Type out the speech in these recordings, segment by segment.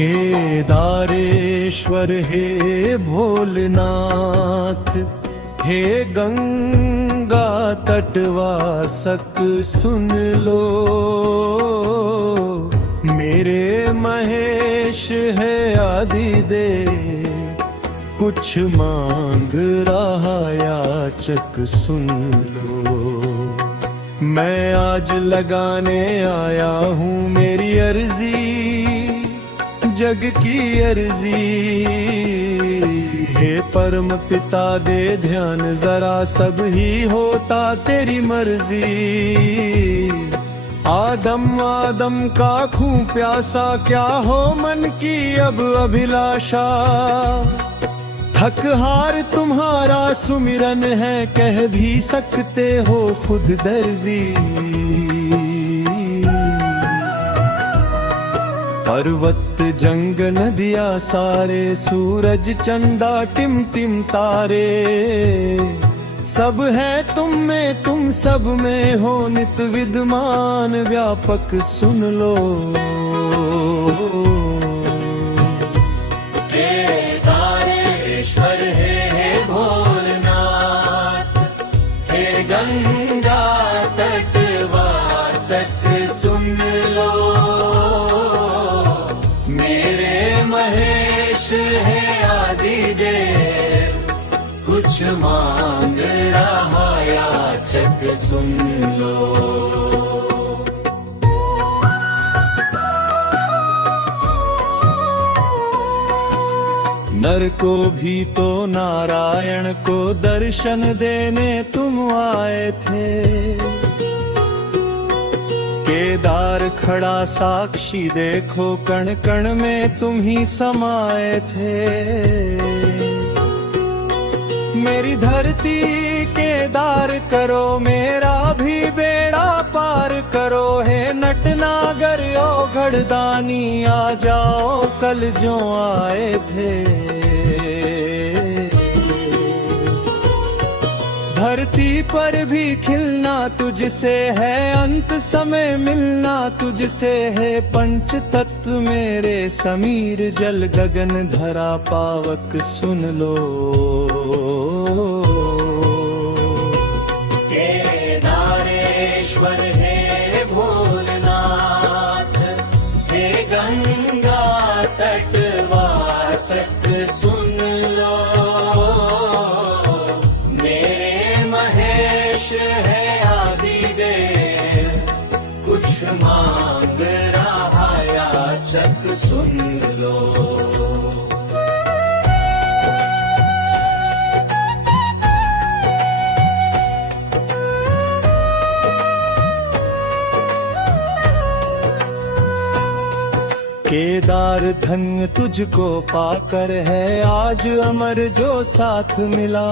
केदारेश्वर हे भोलनाथ, हे गंगा तटवासक सुन लो। मेरे महेश है आदिदेव, कुछ मांग रहा याचक सुन लो। मैं आज लगाने आया हूँ मेरी अर्जी, जग की अर्जी। हे परम पिता दे ध्यान जरा, सब ही होता तेरी मर्जी। आदम आदम का खूं प्यासा, क्या हो मन की अब अभिलाषा। थक हार तुम्हारा सुमिरन है, कह भी सकते हो खुद दर्जी। पर्वत जंग नदियाँ सारे, सूरज चंदा टिम टिम तारे, सब है तुम में तुम सब में हो नित विद्यमान व्यापक सुन लो। केदारेश्वर हे भोलनाथ, हे गंगा तटवासक सुन लो। मेरे महेश है आदिदेव, कुछ मांग रहा याचक सुन लो। नर को भी तो नारायण को दर्शन देने तुम आए थे। केदार खड़ा साक्षी देखो, कण कण में तुम ही समाए थे। मेरी धरती केदार करो, मेरा भी बेड़ा पार करो। हे नटनागर ओ घड़दानी, आ जाओ कल जो आए थे। धरती पर भी खिलना तुझसे है, अंत समय मिलना तुझसे है। पंच तत्व मेरे समीर, जल गगन धरा पावक सुन लो। केदारेश्वर हे भोलनाथ, हे गंगा तटवासक सुन लो। मेरे महेश है आदिदेव, कुछ मांग रहा याचक सुन लो। केदार धन्य तुझको पाकर है, आज अमर जो साथ मिला।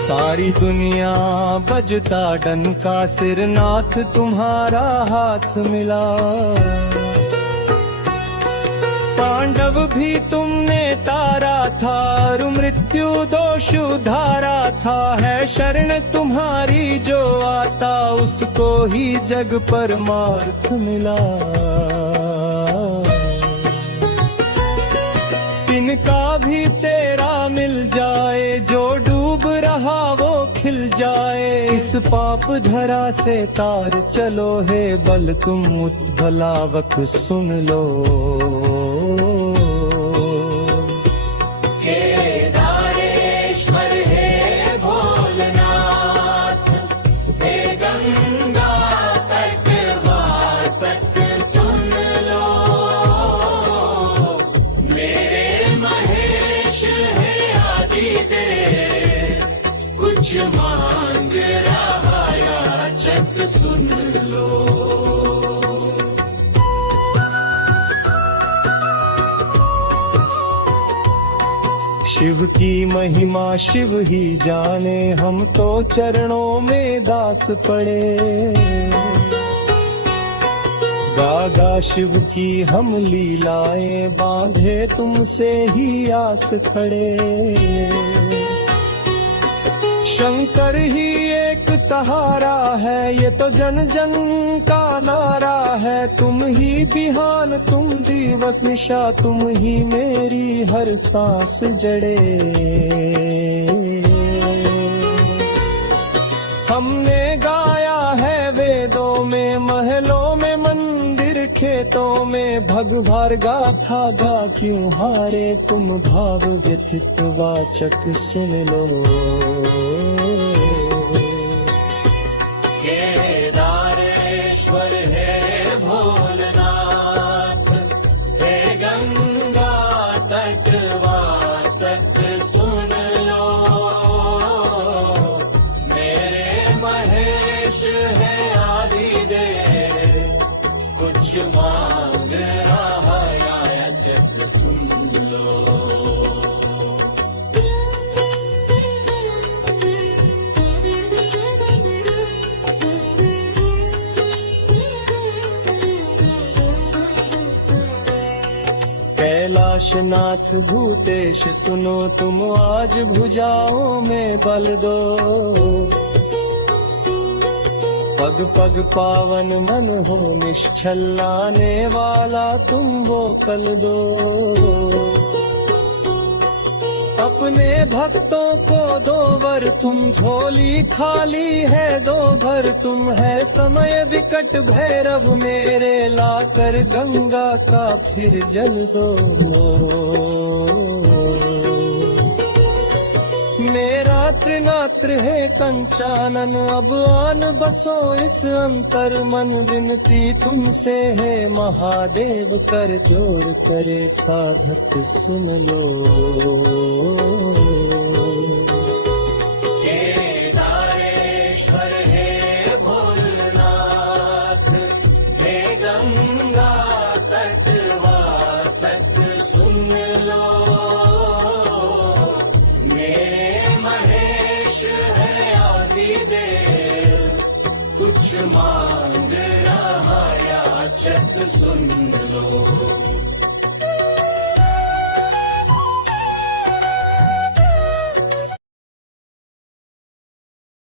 सारी दुनिया बजता डंका, सिरनाथ तुम्हारा हाथ मिला। पांडव भी तुमने तारा था, और मृत्यु दोष उधारा था। है शरण तुम्हारी जो आता, उसको ही जग परमार्थ मिला। तिनका भी तेरा मिल जाए, जो डूब रहा वो खिल जाए। इस पाप धरा से तार चलो, हे बल तुम उत्भलावक सुन लो। केदारेश्वर हे भोलनाथ, हे गंगा तटवासक सुन लो। मेरे महेश है आदिदेव, कुछ मांग रहा याचक सुन लो। शिव की महिमा शिव ही जाने, हम तो चरणों में दास पड़े। गागा शिव की हम लीलाएं, बांधे तुमसे ही आस खड़े। शंकर ही एक सहारा है, ये तो जन जन का नारा है। तुम ही बिहान तुम दिवस निशा तुम ही मेरी हर सांस जड़े। हमने गाया है वेदों में महलों में मंदिर खेतों में भग भार गाथा गा क्यों हारे तुम भाव व्यथित वाचक सुन लो। केदारेश्वर है भोलनाथ, हे गंगा तटवासक सुन लो। मेरे महेश है आदिदेव, कुछ मांग रहा याचक सुन लो। कैलाशनाथ भूतेश सुनो तुम आज भुजाओं में बल दो। पग पग पावन मन हो निश्चल लाने वाला तुम वो कल दो। अपने भक्तों को दो वर तुम झोली खाली है दो घर तुम है समय विकट भैरव मेरे लाकर गंगा का फिर जल दो। मेरा त्रिनात्र है कंचानन अब आन बसो इस अंतर मन विनती तुमसे है महादेव कर जोड़ करे साधक सुन लो। केदारेश्वर है भोलनाथ, हे गंगा तटवासक सुन लो। मेरे महेश है आदिदेव, कुछ मांग रहा याचक सुन लो।